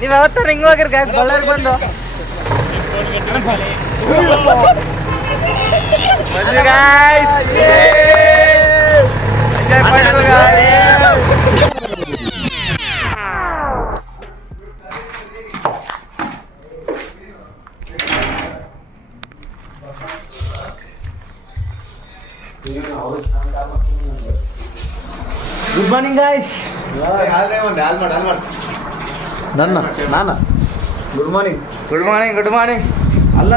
ನೀವ್ ಯಾವತ್ತಾರ ಹಿಂಗ ಹೋಗಿರ್ ಗಾಯ್ಸ್ ಬಳ್ಳಾರಿ ಬಂದು ಗಾಯ್ಸ್ ಎಂಜಾಯ್ ಮಾಡಿದ್ರು ಗುಡ್ ಮಾರ್ನಿಂಗ್ ಗಾಯ್ಸ್. ನಾನು good morning good morning good morning. ಅಲ್ಲ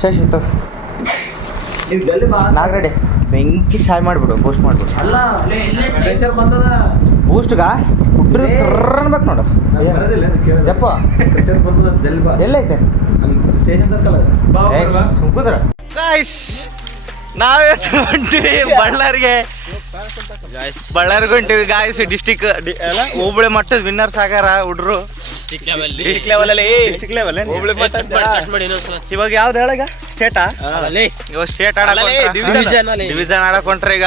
ಶೇಷಿತ್ತು ನಾಲ್ಕು ರೆಡಿ ಬೆಂಕಿ ಚಾಯ್ ಮಾಡಿಬಿಡು ಬೂಸ್ಟ್ ಮಾಡಿಬಿಡು. ಅಲ್ಲ ಬಂದದ ಬೂಸ್ಟ್ಗ ಹುಡ್ರು ಅನ್ಬೇಕು ನೋಡು ಯಪ್ಪ ಎಲ್ಲೈತೆ ಸ್ಟೇಷನ್ ಸರ್ಕಲ್ ಸುಂಕುದ್ರ ಗಾಯ್ಸ್. ನಾವೇ ಹೊಂಟಿವಿ ಬಳ್ಳಾರಿಗೆ ಹೊಂಟಿವಿ ಗಾಯ್ಸ್. ಡಿಸ್ಟಿಕ್ ಅಲ್ಲ ಹೋಬಳಿ ಮಟ್ಟದ ವಿನ್ನರ್ಸ್ ಆಗಾರ ಹುಡ್ರು ಡಿಸ್ಟಿಕ್ ಲೆವೆಲ್ ಅಲ್ಲಿ. ಡಿಸ್ಟಿಕ್ ಲೆವೆಲ್ ಹೋಬಳಿ ಮಟ್ಟ ಇವಾಗ ಯಾವ್ದು ಹೇಳಗ ಸ್ಟೇಟಾ ಇವಾಗ ಸ್ಟೇಟ್ ಡಿವಿಷನ್ ಆಡಕ್ ಹೊಂಟ್ರೆ ಈಗ.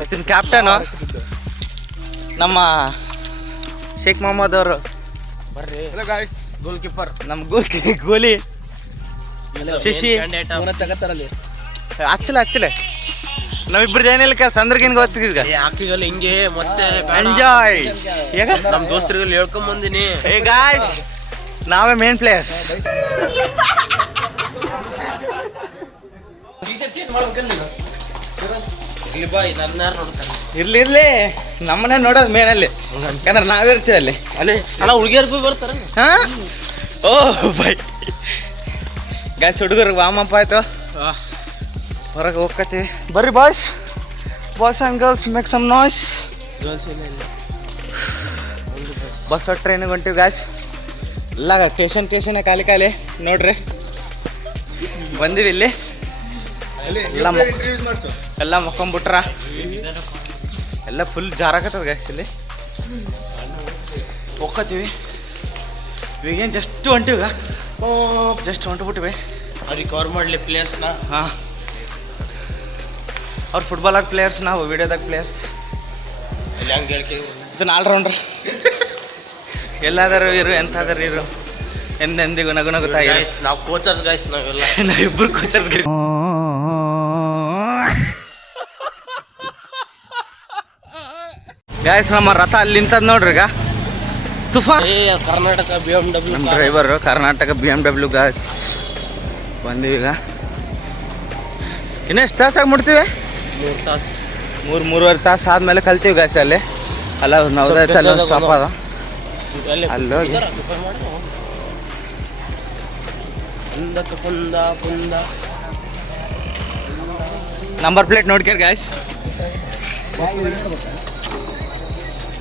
ಇದನ್ನ ಕ್ಯಾಪ್ಟನ್ ನಮ್ಮ ಶೇಖ್ ಮೊಹಮ್ಮದ್ ಅವರು ಗೋಲ್ ಕೀಪರ್. ನಮ್ಮ ಗೋಲಿ ಶಶಿ ಹಚ್ಚಲೆ ನಾವಿಬ್ರದ್ದು ಏನಿಲ್ಲ ಕೆಲಸ ಅಂದ್ರಗೇನು ಗೊತ್ತಿಗೆ ಹಾಕಿಗಲ್ಲ ಹಿಂಗೆ ಮತ್ತೆ ಎಂಜಾಯ್. ಈಗ ನಮ್ಮ ದೋಸ್ತರಿಗೆ ಹೇಳ್ಕೊಂಡ್ ಬಂದಿನಿ. ಏ ಗಾಯ್ಸ್ ನಾವೇ ಮೇನ್ ಪ್ಲೇಯರ್ಸ್. ಇರ್ಲಿ ನಮ್ಮನೆ ನೋಡೋದು ಮೇನಲ್ಲಿ ಯಾಕಂದ್ರೆ ನಾವಿರ್ತೀವಿ ಅಲ್ಲಿ. ಅಲ್ಲ ಹುಡುಗಿಯರ್ಗೂ ಬರ್ತಾರ. ಹಾ ಓ ಬೈ ಗಾಯ್ಸ್ ಹುಡುಗರಿಗೆ ವಾಮಪ್ ಆಯ್ತು. ಹೊರಗೆ ಹೋಗ್ಕತ್ತೀವಿ ಬರ್ರಿ boys and girls make some noise. ಬಸ್ ಟ್ರೈನಿಗೆ ಹೊಂಟಿವಿ ಗಾಯ್ಸ್. ಎಲ್ಲ ಟೇಷನ್ ಖಾಲಿ ನೋಡ್ರಿ ಬಂದಿವಿ ಇಲ್ಲಿ. ಎಲ್ಲ ಮಕ್ಕೊಂಬಿಟ್ರ ಎಲ್ಲ ಫುಲ್ ಜಾರಾಕತ್ತದ ಗಾಯ್ಸ್. ಇಲ್ಲಿ ಹೋಗ್ಕತ್ತೀವಿ ಈಗೇನು ಜಸ್ಟ್ ಹೊಂಟಿವಿ ಹೊಂಟ್ಬಿಟ್ಟಿವಿ. ಅವ್ರಿಗೆ ಕವರ್ ಮಾಡಲಿ ಪ್ಲೇಯರ್ಸ್ನ. ಹಾಂ ಅವ್ರು ಫುಟ್ಬಾಲಾಗ ಪ್ಲೇಯರ್ಸ್, ನಾವು ವಿಡಿಯೋದಾಗ ಪ್ಲೇಯರ್ಸ್. ಇದನ್ನ ಆಲ್ರೌಂಡ್ರ್. ಎಲ್ಲಾದರೂ ಇರು ಎಂತಾದರೂ ಇರು ಎಂದೆಂದಿಗೂ ನಗುತ್ತಾ ನಾವು ಕೋಚರ್ಸ್ ಗಾಯ್ಸ್. ನಾವಿಬ್ಬರು ಕೋಚರ್ಸ್ ಗಾಯ್ಸ್. ನಮ್ಮ ರಥ ಅಲ್ಲಿ ನಿಂತದ ನೋಡ್ರಿ ಈಗ. ತುಫಾನ್ ಕರ್ನಾಟಕ BMW ನಮ್ಮ ಡ್ರೈವರು ಕರ್ನಾಟಕ BMW ಗಾಯ್ಸ್. ಬಂದೀವಿ ಈಗ. ಇನ್ನೆಷ್ಟು ತಾಸಾಗಿ ಮುಟ್ತೀವಿ? 3 ತಾಸು 3-3.5 ತಾಸು ಆದಮೇಲೆ ಕಲ್ತೀವಿ ಗಾಯ್ಸ್. ಅಲ್ಲಿ ಅಲ್ಲ ನವದೈತೆ ಅಲ್ಲಿ ಸ್ಟಾಪ್ ಅದ ಅಲ್ಲೋಗಿ ನಂಬರ್ ಪ್ಲೇಟ್ ನೋಡ್ಕ್ಯಾರ ಗಾಯ್ಸ್.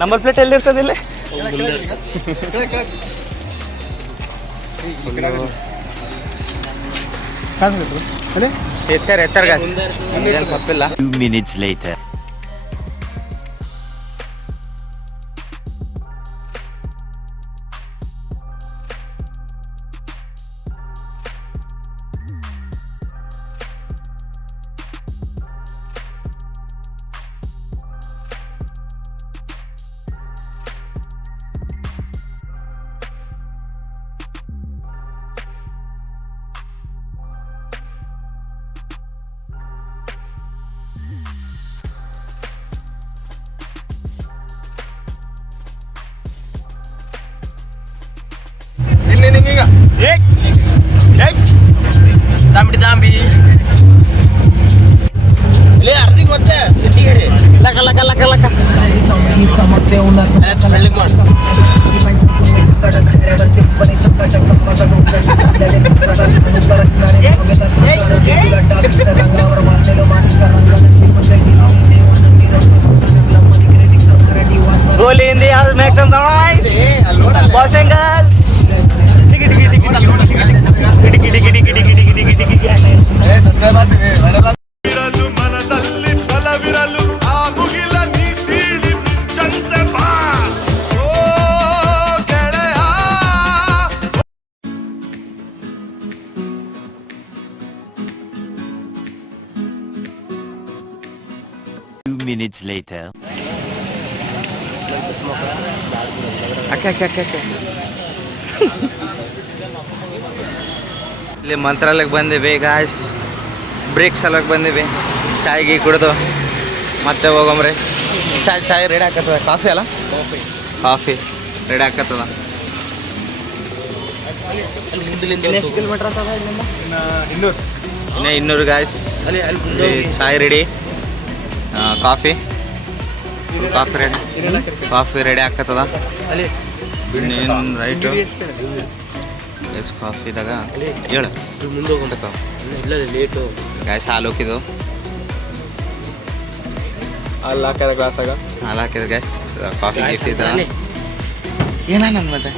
ನಂಬರ್ ಪ್ಲೇಟ್ ಎಲ್ಲಿರ್ತದೆ ಇಲ್ಲಿ? ಎತ್ತರ ಗಾಯ್ಸ್. ಏನು ತಪ್ಪಿಲ್ಲ. 2 minutes later. ದಾಂಬಿ ಅರ್ಜಿಂಗ್ ಮತ್ತೆ ಸಿಟ್ಟಿಗೇರಿ ಲಕ್ಕ ಗೋಲಿ ಇಂದಿ ಯಾವ್ದು make some noise boys and girls. ಮನದಲ್ಲಿ ಛಲವಿರಲು ಆ ಮುಗಿಲ ನೀ ಸೀಳಿ ಚಂತೆ ಬಾ ಓ ಗೆಳೆಯ. 2 minutes later. ಅಕ್ಕ ಇಲ್ಲಿ ಮಂತ್ರಾಲಯಕ್ಕೆ ಬಂದಿವಿ ಗಾಯ್ಸ್. ಬ್ರೇಕ್ ಸಲಕ್ಕೆ ಬಂದಿವಿ. ಚಾಯ್ಗೆ ಕುಡಿದು ಮತ್ತೆ ಹೋಗಮ್ರಿ. ಚಾಯ್ ರೆಡಿ ಹಾಕತ್ತದ. ಕಾಫಿ ಅಲ್ಲ, ಕಾಫಿ ರೆಡಿ ಹಾಕತ್ತದ. ಎಷ್ಟು ಕಿಲೋಮೀಟ್ರ್ ಆಗ್ತದ ಇಲ್ಲಿಂದ? ಇನ್ನೂ 200 ಗಾಯ್ಸ್. ಅಲ್ಲಿ ಚಾಯ್ ರೆಡಿ, ಕಾಫಿ ರೆಡಿ ಹಾಕತ್ತದ. ಇನ್ನೇನು ರೈಟು ಎಸ್ ಕಾಫಿದಾಗ ಹೇಳು ಮುಂದೆ ಹೋಗ್ಬೇಕ ಇಲ್ಲ ಲೇಟು ಗಾಯ್ಸ್. ಹಾಲು ಹೋಗಿದ್ದು ಹಾಲು ಹಾಕಿದ ಗ್ಲಾಸಾಗ ಹಾಲು ಹಾಕಿದ ಗ್ಯಾಸ್ ಕಾಫಿ ಗೀಸಿದ ಏನ ಮತ್ತೆ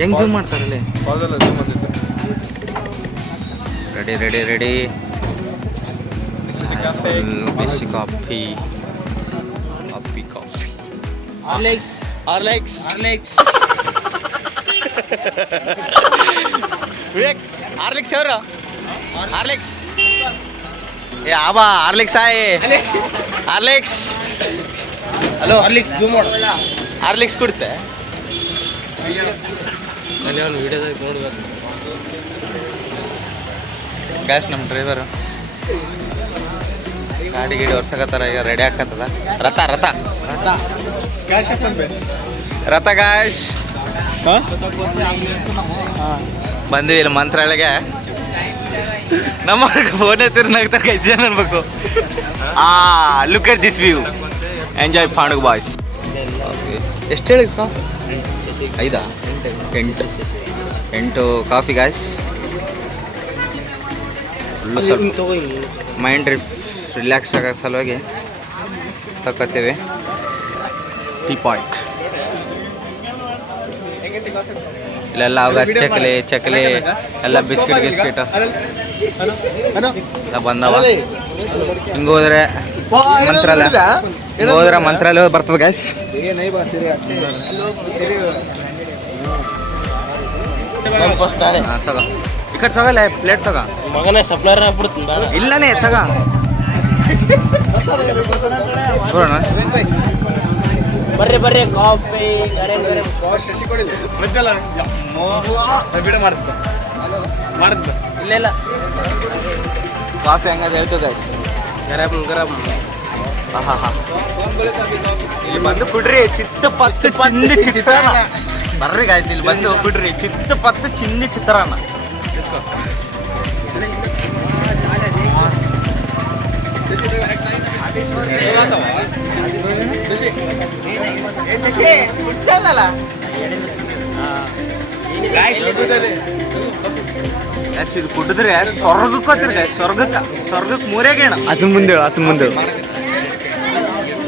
ಹೆಂಗ್ ಜೂಮ್ ಮಾಡ್ತಾರಲ್ಲಿ. ರೆಡಿ ಬಿಸಿ ಕಾಫಿ. ಹಾರ್ಲಿಕ್ಸ್ ವಿವೇಕ್, ಹಾರ್ಲಿಕ್ಸ್ ಅವರು ಹಾರ್ಲಿಕ್ಸ್ ಏ Aba Horlicks Horlicks. Hello Horlicks zoom ಮಾಡು. ಹಾರ್ಲಿಕ್ಸ್ ಕುಡಿತೆ ಅವನು ವಿಡಿಯೋದಾಗ ನೋಡ್ಬೇಕು. ಗ್ಯಾಸ್ ನಮ್ಮ ಡ್ರೈವರು ಗಾಡಿ ಒರ್ಸಕತ್ತಾರ. ಈಗ ರೆಡಿ ಹಾಕತ್ತದ. ರಥ ಗಾಯ್ಸ್ ಬಂದಿವಿ ಇಲ್ಲಿ ಮಂತ್ರಾಲಯಗೆ. ನಮ್ಮ ಫೋನ್ ತಿರ್ನಾಗ್ತಾರೆ ಗೈಸ್. ಏನು ಅನ್ಬೇಕು? Look at this view, enjoy ಪಾಂಡುಗ್ ಬಾಯ್ಸ್. ಎಷ್ಟು ಹೇಳಿದ್ coffee? 8 coffee guys. Mind relax ಆಗೋ ಸಲುವಾಗಿ ತಗೋತೀವಿ. ಟೀ ಪಾಯಿಂಟ್ ಇಲ್ಲೆಲ್ಲ ಅವಗಾಸ್ ಚಕ್ಲಿ ಎಲ್ಲ ಬಿಸ್ಕಿಟ್ ಎಲ್ಲ ಬಂದವ. ಹಿಂಗೆ ಹೋದ್ರೆ ಮಂತ್ರಾಲಯ ಬರ್ತದೆ ಗಾಯ್ಸ್. ತಗೋ ಈ ಕಡೆ ತಗೋಲ್ಲ ಪ್ಲೇಟ್ ತಗೋ ಮಗನೇ. ಸಪ್ಲೈರ್ ಆಗ್ಬಿಡ್ತೀನಿ ಇಲ್ಲನೇ ತಗೋ ಬರ್ರಿ ಕಾಫಿ ಇಲ್ಲ ಕಾಫಿ ಹಂಗಾದ ಹೇಳ್ತದೆ ಗರಂ. ಇಲ್ಲಿ ಬಂದು ಕುಡ್ರಿ ಚಿತ್ತಪತ್ತು ಚಿಂದಿ ಚಿತ್ರಾನ್ನ. ಬರ್ರಿ ಗಾಯ್ಸ್ ಇಲ್ಲಿ ಬಂದು ಕುಡ್ರಿ ಚಿತ್ತಪತ್ತು ಚಿಂದಿ ಚಿತ್ರಾನ್ನ. ಇದು ಕುಡಿದ್ರೆ ಸ್ವರ್ಗಕ್ಕೆ ಹೋಗ್ತೀರಿ ಗಾಯ್ಸ್. ಸ್ವರ್ಗಕ್ಕೆ ಮೂರೇಗೇಣ ಅದನ್ನ ಮುಂದೆ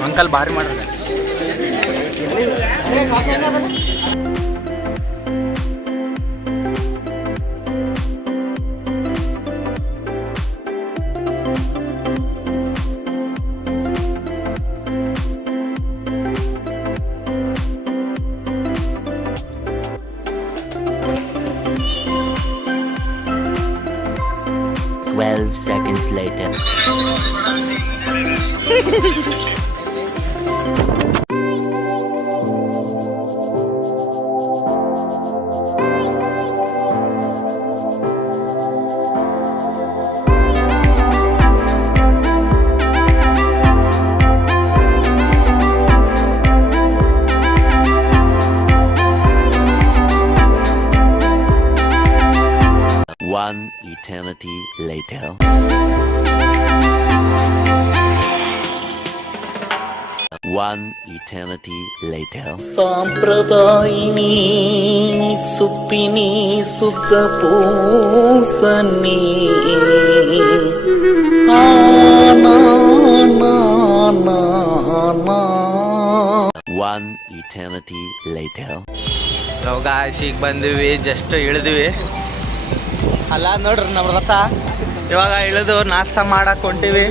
ಅಂಕಲ್ ಭಾರಿ ಮಾಡ್ರಿ guys. Seconds later. One eternity later. One eternity later. సాంప్రదాయిని సుప్పిని సుఖ పూసని One eternity later. ನಾವು ಗಾಯ್ಸ್ ಈಗ ಬಂದಿವಿ, ಜಸ್ಟ್ ಇಳಿದ್ವಿ. ಅಲ್ಲ ನೋಡ್ರಿ ನಮ್ಮ ರಥ ಇವಾಗ ಇಳಿದು ನಾಷ್ಟ ಮಾಡಕ್ಕೆ ಹೊಂಟಿವಿ.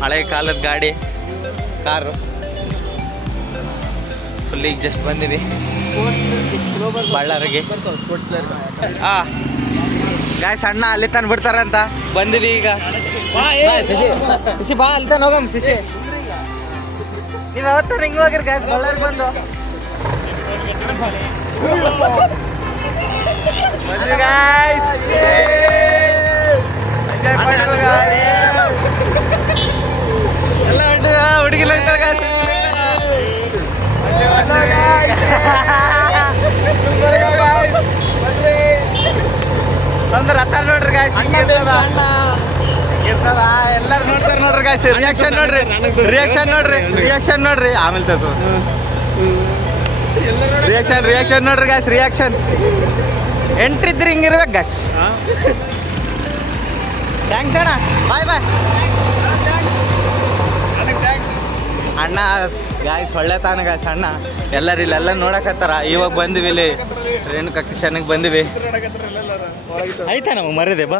ಹಳೆ ಕಾಲದ ಗಾಡಿ ಕಾರು ಫುಲ್ ಈಗ ಜಸ್ಟ್ ಬಂದಿವಿ ಬಳ್ಳಾರಿಗೆ. ಗಾಯ್ಸ್ ಅಣ್ಣ ಅಲ್ಲಿ ತಾನು ಬಿಡ್ತಾರಂತ ಬಂದಿವಿ ಈಗ. ಶಿಶಿ ಬಾ ಅಲ್ಲಿ ತಾನು ಹೋಗಮ್. ಶಿಶಿ ನೀವು ಯಾವತ್ತಾರ ಹಿಂಗೆ ಹೋಗಿರಿ ಗಾಯ್ಸ್ ಬಳ್ಳಾರಿಗೆ ಬಂದು ಬಂದ್ವಿ guys. Enjoy ಮಾಡೋಣ guys. ಎಲ್ಲ ಹುಡುಗಿ ಹೋಗ್ತಾರೆ guys. ಒಂದು ರಥ ನೋಡ್ರಿ ಗಾಯ್ಸ್ ಇರ್ತದ ಎಲ್ಲರೂ ನೋಡ್ತಾರೆ ನೋಡ್ರಿ ಗಾಯ್ಸ್ ರಿಯಾಕ್ಷನ್ ನೋಡ್ರಿ ಆಮೇಲೆ ತಗೋ ರಿಯಾಕ್ಷನ್ ನೋಡ್ರಿ ಗಾಯ್ಸ್ ರಿಯಾಕ್ಷನ್ ಎಂಟ್ರಿ ಇದ್ರಿ ಹಿಂಗಿರ್ಬೇಕು ಗಾಯ್ಸ್ ಥ್ಯಾಂಕ್ಸ್ ಅಣ್ಣ ಬಾಯ್ ಅಣ್ಣ ಗಾಯ್ಸ್ ಒಳ್ಳೆ ತಾನ ಗಾಯ್ಸ್ ಅಣ್ಣ ಎಲ್ಲರೂ ಇಲ್ಲೆಲ್ಲ ನೋಡಕತ್ತಾರ ಇವಾಗ ಬಂದಿವಿ ಇಲ್ಲಿ ರೇಣುಕಾ ಕಿಚನ್ಗೆ ಬಂದಿವಿ ಆಯ್ತಾ ನಮಗೆ ಮರ್ಯಾದೆ ಬಾ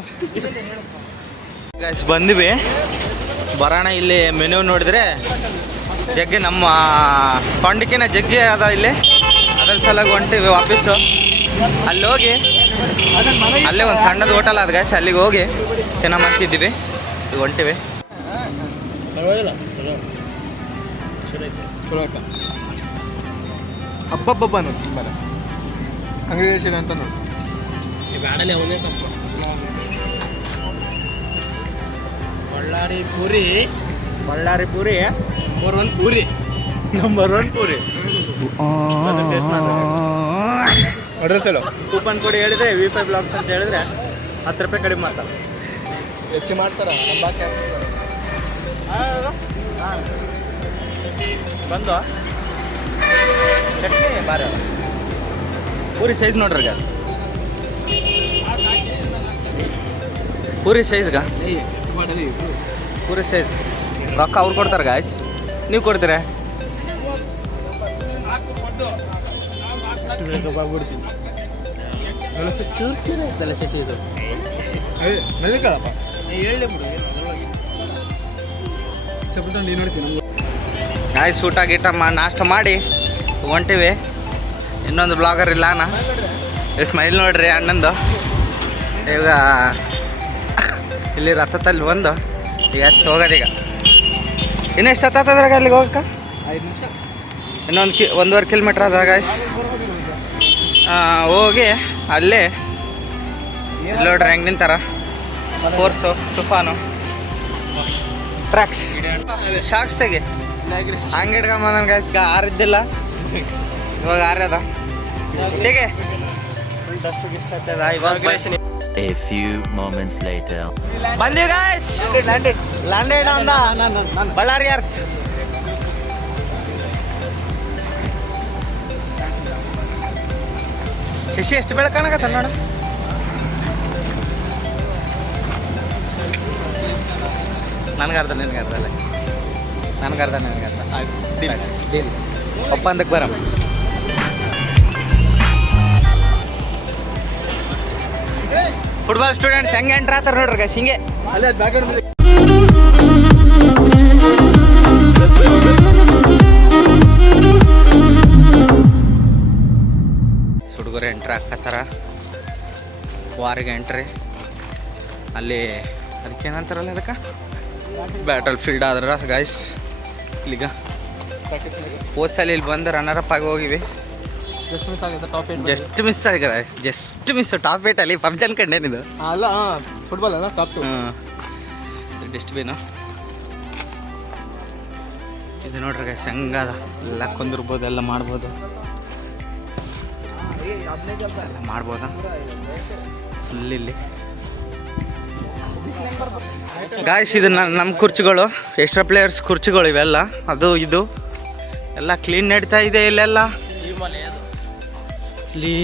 ಗಾಯ್ಸ್ ಬಂದಿವಿ ಬರೋಣ ಇಲ್ಲಿ ಮೆನು ನೋಡಿದ್ರೆ ಜಗ್ಗಿ ನಮ್ಮ ಕೊಂಡಕಿನ ಜಗ್ಗಿ ಅದ ಇಲ್ಲಿ ಅದ್ರ ಸಲುವಾಗಿ ಹೊಂಟಿವಿ ವಾಪಸ್ಸು ಅಲ್ಲಿ ಹೋಗಿ ಅಲ್ಲೇ ಒಂದು ಸಣ್ಣದು ಹೋಟೆಲ್ ಅದ ಗಾಯ್ಸ್ ಅಲ್ಲಿಗೆ ಹೋಗಿ ತಿನ್ನಮಂತಿದ್ದೀವಿ ಈಗ ಹೊಂಟಿವಿ ಹಬ್ಬಬ್ಬ ನೋಡಿ ಬರ ಅಂಗಡಿ ಅಂತ ನೋಡಿ Ballari puri number one puri address ಎಲ್ಲ ಕೂಪನ್ ಕೊಡಿ ಹೇಳಿದ್ರೆ V5 ಬ್ಲಾಗ್ಸ್ ಅಂತ ಹೇಳಿದ್ರೆ 10 ರೂಪಾಯಿ ಕಡಿಮೆ ಮಾಡ್ತಾರೆ ಹೆಚ್ಚು ಮಾಡ್ತಾರ ನಮ್ಮ ಬಾಕಿ ಬಂದು ಚಟ್ನಿ ಬಾರ ಪೂರಿ ಸೈಜ್ ನೋಡ್ರಿ ಗ್ಯಾಸ್ ಪೂರಿ ಸೈಜ್ಗ ಪೂರಿ ಸೈಜ್ ರೊಕ್ಕ ಅವ್ರು ಕೊಡ್ತಾರೆ ಗಾಯ್ಸ್ ನೀವು ಕೊಡ್ತೀರಾ ಚೂರು ಚೂರು ಆಯ್ತಲ್ಲ ಶಶಿ ಇದು ಮೆದಕಳಪ್ಪ ಹೇಳಿ ಬಿಡು ಚಪ್ಪಟಂಡಿ ನೋಡ್ತೀನಿ ಗಾಯ್ಸ್ ಊಟ ಗೀಟ ನಾಷ್ಟ ಮಾಡಿ ಹೊಂಟಿವಿ ಇನ್ನೊಂದು ಬ್ಲಾಗರ್ ಇಲ್ಲ ಅಣ್ಣ ಸ್ಮೈಲ್ ನೋಡ್ರಿ ಅಣ್ಣಂದು ಈಗ ಇಲ್ಲಿ ರಥದಲ್ಲಿ ಬಂದು ಈಗ ಅಷ್ಟು ಹೋಗೋದೀಗ ಇನ್ನೆಷ್ಟು ಹತ್ತದ್ರಾಗ ಅಲ್ಲಿಗೆ ಹೋಗಕ್ಕೆ 5 ನಿಮಿಷ ಇನ್ನೊಂದು 1.5 ಕಿಲೋಮೀಟ್ರ್ ಅದ ಗಾಯ್ಸ್ ಹೋಗಿ ಅಲ್ಲೇ ಇಲ್ಲಿ ನೋಡ್ರಿ ಹೆಂಗೆ ನಿಂತಾರ ಫೋರ್ಸು ತುಫಾನು ಟ್ರ್ಯಾಕ್ಸ್ ಶಾಕ್ಸ್ ತೆಗಿ ಹಂಗೆ ಇಟ್ಕೊಂಬಂದ ಗಾಯ್ಸ್ ಆರಿದ್ದಿಲ್ಲ ಇವಾಗ ಆರ್ಯದ ಹೇಗೆ ಇವಾಗ A few moments later. ಬಂದೀವಿ ಗಾಯ್ಸ್ ಲ್ಯಾಂಡೆಡ್ ಅಂದ ಬಳ್ಳಾರಿ ಅರ್ತ್ ಶಶಿ ಎಷ್ಟು ಬೆಳಕಾನಾಗತ್ತ ನೋಡ ನನಗರ್ಧ ನಿನಗರ್ಧಲ್ಲ ನನಗರ್ಧ ಒಪ್ಪಂದಕ್ಕೆ ಬರ ಫುಟ್ಬಾಲ್ ಸ್ಟೂಡೆಂಟ್ಸ್ ಹೆಂಗೆ ಎಂಟ್ರ್ ಆತಾರ ನೋಡ್ರಿ ಗೈಸ್ ಹಿಂಗೆ ಅಲ್ಲೇ ಬ್ಯಾಕ್ಗ್ರೌಂಡ್ ಮೇಲೆ ಹುಡುಗರು ಎಂಟ್ರ್ ಹಾಕತ್ತಾರ ವಾರಿಗೆ ಎಂಟ್ರಿ ಅಲ್ಲಿ ಅದಕ್ಕೇನಂತಾರಲ್ಲ ಅದಕ್ಕೆ ಬ್ಯಾಟಲ್ ಫೀಲ್ಡ್ ಆದ್ರ ಗೈಸ್ ಇಲ್ಲಿಗ ಹೋದ್ಸಲ ಇಲ್ಲಿ ಬಂದು ರನ್ನರ್ ಅಪ್ ಆಗಿ ಹೋಗಿವಿ ಜಸ್ಟ್ ಮಿಸ್ ಆಗಿದೆ ಟಾಪ್ 8 ಜಸ್ಟ್ ಮಿಸ್ ಆಗಿ ಜಸ್ಟ್ ಮಿಸ್ ಟಾಪ್ 8 ಅಲ್ಲಿ ಪಬ್ಜಿ ಅನ್ಕೊಂಡೇನಿದು ಅಲ್ಲ ಫುಟ್ಬಾಲ್ ಅಲ್ಲ ಟಾಪ್ 2 ಡಸ್ಟ್ಬಿನ್ನು ಇದು ನೋಡ್ರಿ ಗೈಸ್ ಹೆಂಗದ ಎಲ್ಲ ಕುಂದಿರ್ಬೋದು ಎಲ್ಲ ಮಾಡ್ಬೋದು ಎಲ್ಲ ಮಾಡ್ಬೋದಾ ಫುಲ್ ಇಲ್ಲಿ ಗಾಯ್ಸ್ ಇದು ನಮ್ಮ ಕುರ್ಚಿಗಳು ಎಕ್ಸ್ಟ್ರಾ ಪ್ಲೇಯರ್ಸ್ ಕುರ್ಚಿಗಳು ಇವೆಲ್ಲ ಅದು ಇದು ಎಲ್ಲ ಕ್ಲೀನ್ ನಡೀತಾ ಇದೆ ಇಲ್ಲೆಲ್ಲ ಇಲ್ಲಿ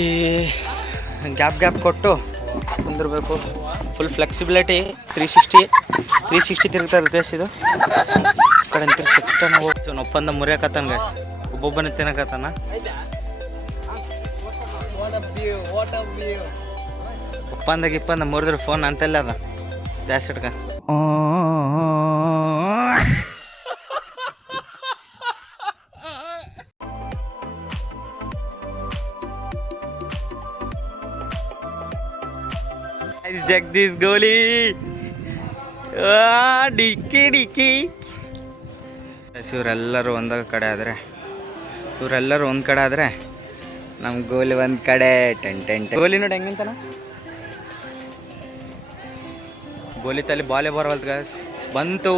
ಗ್ಯಾಪ್ ಕೊಟ್ಟು ಕುಂದಿರ್ಬೇಕು ಫುಲ್ ಫ್ಲೆಕ್ಸಿಬಿಲಿಟಿ 360 ತಿರುಗ್ತದೆ ಗೈಸ್ ಇದು ಕಡೆ ತಿರ್ಗಿಸ್ತಾನೆ ಹೋಗ್ತೀವಿ ಒಪ್ಪಂದ ಮುರಿಯಕತ್ತಾನ ಗೈಸ್ ಒಬ್ಬೊಬ್ಬನೇ ತಿನ್ನಕತ್ತಾನ ಒಪ್ಪಂದ ಮುರಿದ್ರೆ ಫೋನ್ ಅಂತೆಲ್ಲ ಅದ ಜಾಸ್ತಿ ಇಟ್ಕ ಜಗದೀಶ್ ಗೋಲಿ ಡಿಕ್ಕಿ ಇವರೆಲ್ಲರೂ ಒಂದು ಕಡೆ ಆದರೆ ನಮ್ಮ ಗೋಲಿ ಒಂದು ಕಡೆ ಟೆನ್ ಗೋಲಿ ನೋಡಿ ಹೆಂಗಂತನ ಗೋಲಿ ತಲೆ ಬಾಲೆ ಬರವಲ್ದು ಗಾಸ್ ಬಂತು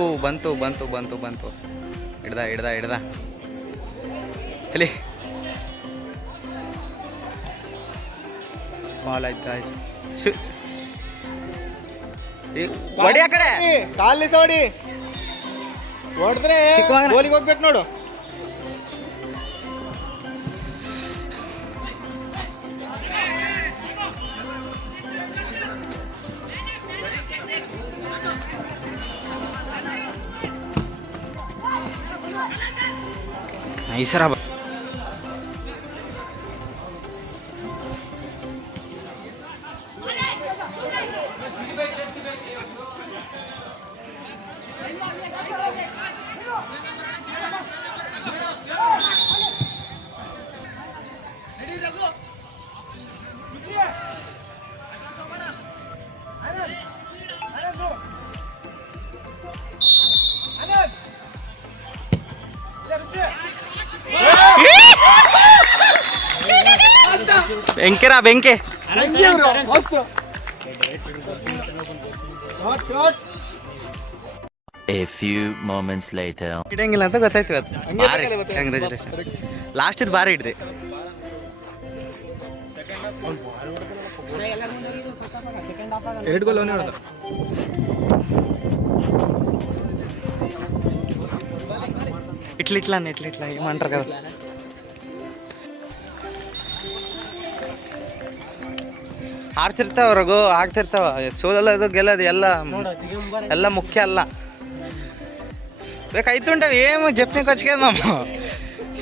ಹಿಡ್ದ ಎಲ್ಲಿ ಫಾಲ್ ಆಯ್ತು ಗಾಯ್ಸ್ ಹೊಡಿ ಆ ಕಡೆ ಕಾಲಿ ಸೋಡಿ ಹೊಡೆದ್ರೆ ಗೋಲಿಗೆ ಹೋಗ್ಬೇಕು ನೋಡು. ನೈಸರ ಬೆಂಕಿರಾ ಬೆಂಕಿ A few moments later. ಹಿಡಿಯಂಗಿಲ್ಲ ಅಂತ ಗೊತ್ತಾಯ್ತು ಇವತ್ತು. ಕಂಗ್ರ್ಯಾಚುಲೇಷನ್. ಲಾಸ್ಟ್ ಇದು ಬಾರಿ ಹಿಡ್ದೆ. ಎರಡು ಗೋಲ್ ಅವನೇ ಹೊಡೆದ. ಇಟ್ಲಿಟ್ಲ ಏಮಂಟ್ರ ಕದ ಆಡ್ತಿರ್ತಾವ ರಘು ಆಗ್ತಿರ್ತಾವ. ಸೋಲೋದು ಗೆಲ್ಲೋದು ಎಲ್ಲ ಮುಖ್ಯ ಅಲ್ಲ. ಬೇಕಾಯ್ತುಂಟವು ಏನು ಜಪ್ನಿ ಕೊಚ್ಕೆ ನಮ್ಮ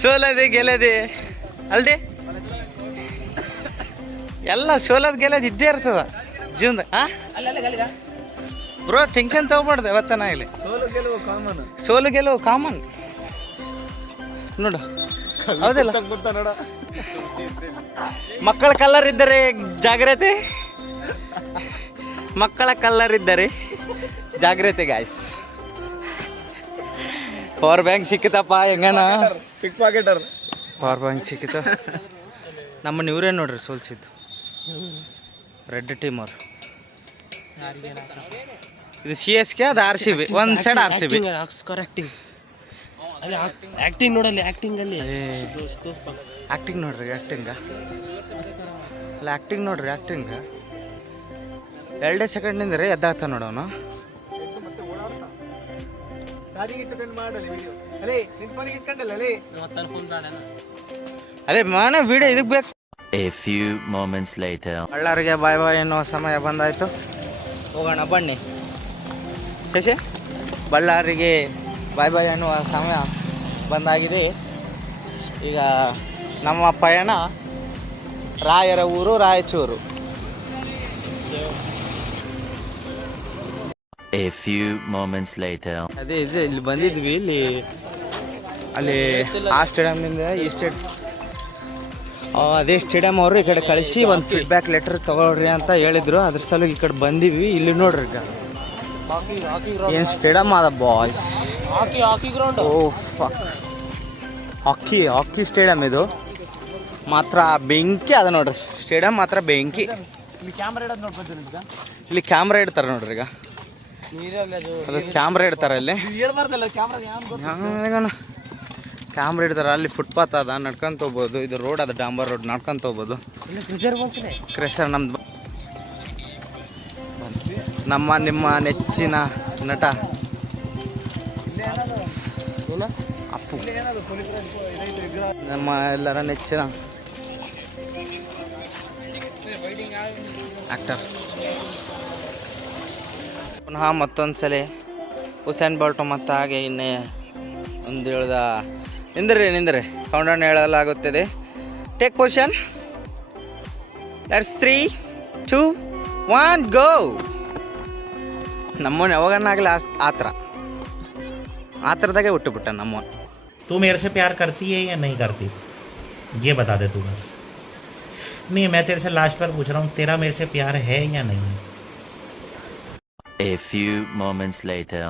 ಸೋಲೋದು ಗೆಲ್ಲೋದು ಅಲ್ದಿ ಎಲ್ಲ ಸೋಲೋದು ಗೆಲ್ಲೋದು ಇದ್ದೇ ಇರ್ತದ ಜೀವನದಾಗ. ಬ್ರೋ ಟೆನ್ಷನ್ ತಗೋಬಾರ್ದು ಯಾವತ್ತನ ಇಲ್ಲಿ. ಸೋಲು ಗೆಲುವು ಕಾಮನ್ ನೋಡು ಹೌದಿಲ್ಲ. ಮಕ್ಕಳ ಕಲ್ಲರ್ ಇದ್ದರೆ ಜಾಗ್ರತೆ, ಮಕ್ಕಳ ಕಲ್ಲರ್ ಇದ್ದರೆ ಜಾಗ್ರತೆ ಗಾಯ್ಸ್. ಪವರ್ ಬ್ಯಾಂಕ್ ಸಿಕ್ಕಿತಪ್ಪ ಹೆಂಗನ ಪಿಕ್ ಪಾಕೆಟರ್ ಪವರ್ ಬ್ಯಾಂಕ್ ಸಿಕ್ಕಿತ. ನಮ್ಮನ್ನು ಇವರೇ ನೋಡ್ರಿ ಸೋಲ್ಸಿದ್ದು ರೆಡ್ ಟೀಮ್ ಅವ್ರು. ಇದು CSK ಅದು RCB ಒಂದು ಸೈಡ್ RCB. ಆಕ್ಟಿಂಗ್ ನೋಡಲ್ಲಿ ಆಕ್ಟಿಂಗ್ ನೋಡ್ರಿ ಆ್ಯಕ್ಟಿಂಗ್ ನೋಡ್ರಿ ಎರಡೇ ಸೆಕೆಂಡ್ನಿಂದ ರೀ ಎದ್ದಾಡ್ತಾ ನೋಡೋನು. ಚಾರ್ಜಿಂಗ್ ಇಟ್ಕೊಂಡು ಮಾಡಲಿ ವಿಡಿಯೋ. ಅಲೇ ನಿನ್ ಫೋನಿಗೆ ಇಟ್ಕೊಂಡಲ್ಲ ಅಲೇ ಅದೇ ಮಾನ ವಿಡಿಯೋ ಇದಕ್ಕೆ ಬೇಕು. A few moments later. ಬಳ್ಳಾರಿಗೆ ಬಾಯ್ ಎನ್ನುವ ಸಮಯ ಬಂದಾಯಿತು. ಹೋಗೋಣ ಬನ್ನಿ ಶಶಿ. ಬಳ್ಳಾರಿಗೆ ಬಾಯ್ ಎನ್ನುವ ಸಮಯ ಬಂದಾಗಿದೆ. ಈಗ ನಮ್ಮ ಪಯಣ ರಾಯರ ಊರು Raichur. A few moments later. ಅದೇ ಇಲ್ಲಿ ಬಂದಿದ್ವಿ. ಅಲ್ಲಿ ಆ ಸ್ಟೇಡಿಯಮ್ನಿಂದ ಈ ಅದೇ ಸ್ಟೇಡಿಯಂ ಅವರು ಈ ಕಡೆ ಕಳಿಸಿ ಒಂದು ಫೀಡ್ಬ್ಯಾಕ್ ಲೆಟರ್ ತಗೊಳ್ರಿ ಅಂತ ಹೇಳಿದ್ರು. ಅದ್ರ ಸಲುವಾಗಿ ಈ ಕಡೆ ಬಂದಿದ್ವಿ. ಇಲ್ಲಿ ನೋಡ್ರಿ ಈಗ ಏನು ಸ್ಟೇಡಿಯಮ್ ಅದ ಬಾಯ್ಸ್. ಓ ಫಕ್ ಹಾಕಿ ಸ್ಟೇಡಿಯಂ ಇದು ಮಾತ್ರ ಬೆಂಕಿ ಅದ ನೋಡ್ರಿ. ಸ್ಟೇಡಿಯಂ ಮಾತ್ರ ಬೆಂಕಿ. ಇಲ್ಲಿ ಕ್ಯಾಮ್ರಾ ಇಡ್ತಾರೆ ನೋಡ್ರಿ. ಈಗ ಅದು ಕ್ಯಾಮ್ರಾ ಇಡ್ತಾರೆ ಇಲ್ಲಿ. ಕ್ಯಾಮ್ರಾ ಇಡ್ತಾರೆ ಅಲ್ಲಿ. ಫುಟ್ಪಾತ್ ಅದ ನಡ್ಕೊಂತ ಹೋಗ್ಬೋದು. ಇದು ರೋಡ್ ಅದ ಡಾಂಬರ್ ರೋಡ್ ನಡ್ಕೊಂತ ಹೋಗ್ಬೋದು. ಕ್ರೆಷರ್ ನಿಮ್ಮ ನೆಚ್ಚಿನ ನಟ ಅಪ್ಪು, ನಮ್ಮ ಎಲ್ಲರ ನೆಚ್ಚಿನ ಆಕ್ಟರ್. ಪುನಃ ಮತ್ತೊಂದು ಸಲ ಹುಸೇನ್ ಬೋಲ್ಟ್ ಮತ್ತು ಹಾಗೆ ಇನ್ನೇ ಒಂದು ಹೇಳ್ದ ನಿಂದ್ರಿ ಕೌಂಟೌನ್ ಹೇಳಲಾಗುತ್ತದೆ. Take position. ಲೆಟ್ಸ್ 3, 2, 1 ಗೋ. ನಮ್ಮವನು ಯಾವಾಗನಾಗಲಿ ಆ ಥರದಾಗೆ ಹುಟ್ಟುಬಿಟ್ಟ ನಮ್ಮವನು. तू मेरे से प्यार करती है या नहीं करती, ये बता दे तू बस. नहीं, मैं तेरे से लास्ट बार पूछ रहा हूँ, तेरा मेरे से प्यार है या नहीं? A few moments later.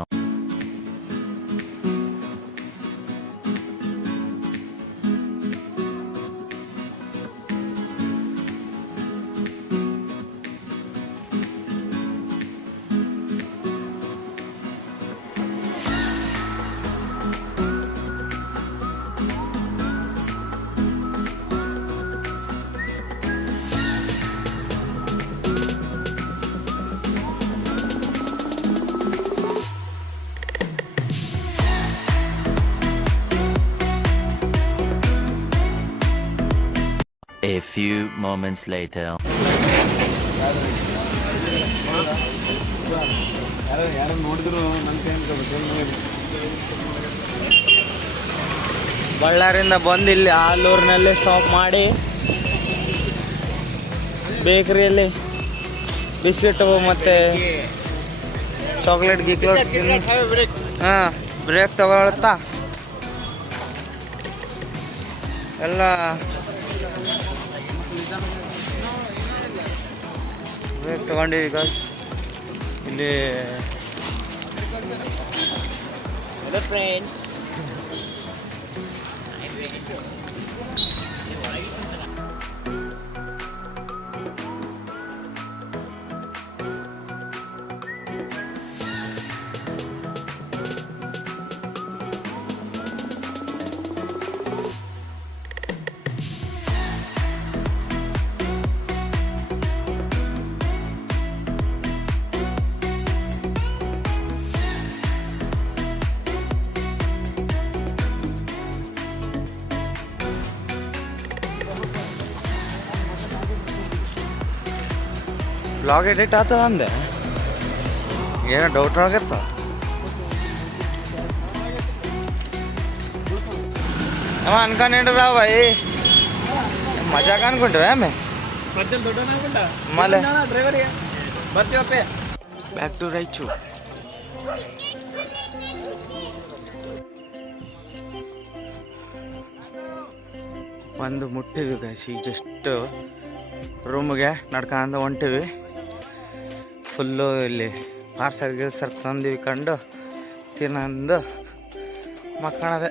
A few moments later. ಯಾರು ನೋಡಿದ್ರು ನನ್ನ ಬಳ್ಳಾರಿಂದ ಬಂದು ಇಲ್ಲಿ ಆಲೂರಿನಲ್ಲಿ ಸ್ಟಾಪ್ ಮಾಡಿ ಬೇಕ್ರಿಯಲ್ಲಿ ಬಿಸ್ಕೆಟ್ ಮತ್ತು ಚಾಕ್ಲೇಟ್ ಗೀಕ್ಲೇಟ್ ಹಾಂ ಬ್ರೇಕ್ ತಗೊಳ್ತಾ ಎಲ್ಲ ಬ್ರೇಕ್ ತಗೊಂಡಿವಿ ಗಾಯ್ಸ್. ಇಲ್ಲಿ ಫ್ರೆಂಡ್ಸ್ ಬ್ಲಾಗ್ ಎಡಿಟ್ ಆಗ್ತದ ಅಂದೆ, ಏನೋ ಡೌಟ್ ಆಗತ್ತ. ಅವ ಅನ್ಕೊಂಡಿರ ಬೈ ಮಜಾಕ ಅನ್ಕೊಂಡ್ರೆ ಆಮೆ ಮಲೆ ಬರ್ತೀವಪ್ಪೆ. Back to Raichur. ಬಂದು ಮುಟ್ಟಿದ್ವಿ ಗಾಯ್ಸ್, ಈಗ ಜಸ್ಟ್ ರೂಮ್ಗೆ ನಡ್ಕೊಂಡು ಹೊಂಟಿವಿ. ಫುಲ್ಲು ಇಲ್ಲಿ ಪಾರ್ಸಲ್ ಗಿಲ್ಸರ್ ತಂದಿವಿ ಕಂಡು ತಿನ್ನಂದು ಮಕ್ಕಳದೆ.